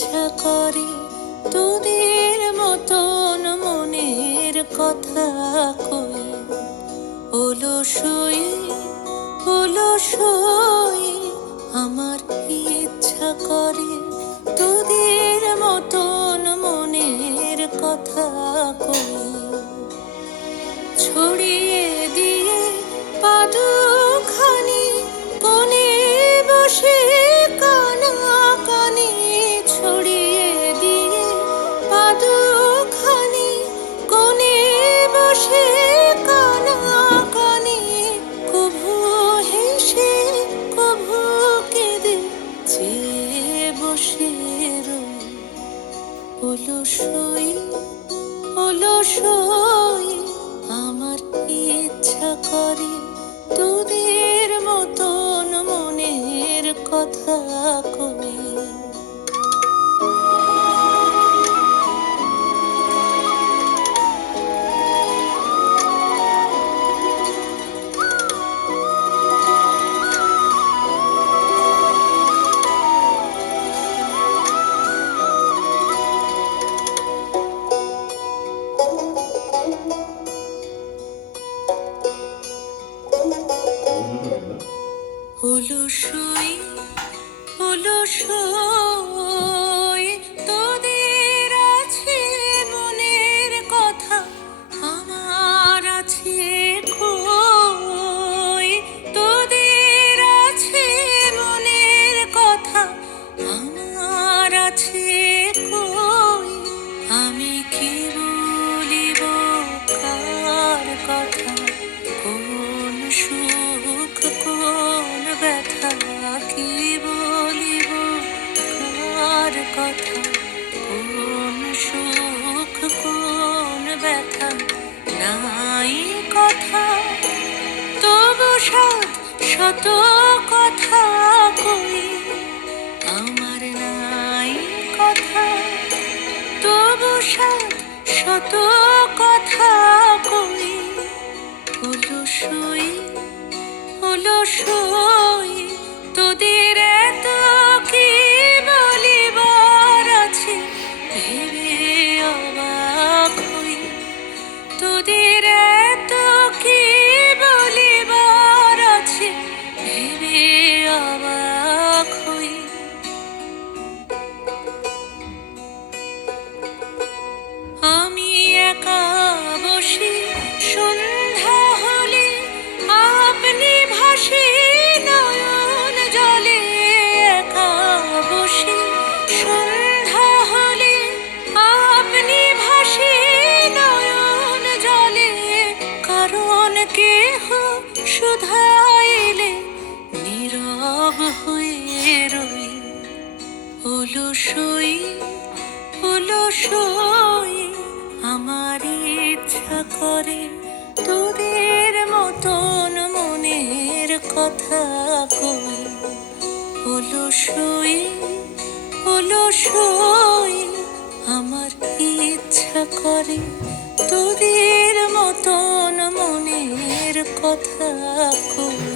ইচ্ছা করে তোদের মতন মনের কথা কই। অলসই অলসই আমার ইচ্ছা করে তোদের মতন মনের কথা কই। ছড়িয়ে দিয়ে পাদুখানি কোণে বসে কানাকানি, ছড়িয়ে দিয়ে পাদুখানি কোণে বসে কানাকানি, কভু হেসে কভু কেঁদে চেয়ে বসে রই। অলসই অলসই আমার ইচ্ছা করে তোদের মতন মনের কথা কই। অলসই অলসই তোদের আছে মনের কথা, আমার আছে কই। তোদের আছে মনের কথা, আমার আছে কই। আমি কি বলিব কার কথা, কোন সুখ কোন ব্যথা, কি বলিব কার কথা, কোন সুখ কোন ব্যথা। নাই কথা তবু শত কথা কই। আমার নাই কথা তবু শত কথা কই। অলসই অলসই তোদের এত কি বলিবার আছে, ভেবে অবাক হই। তোদের এত কি বলিবার আছে, ভেবে অবাক হই। আমি একা বসি সন্ধ্যা হলে, আপনি ভাসি নয়ন জলে। একা বসি সন্ধ্যা হলে, আপনি ভাসি নয়ন জলে। কারণ কেহ শুধাইলে নীরব হয়ে রই। অলসই অলসই আমার ইচ্ছা করে তোদের মতন মনের কথা কই। অলসই অলসই আমার ইচ্ছা করে তোদের মতন মনের কথা কই।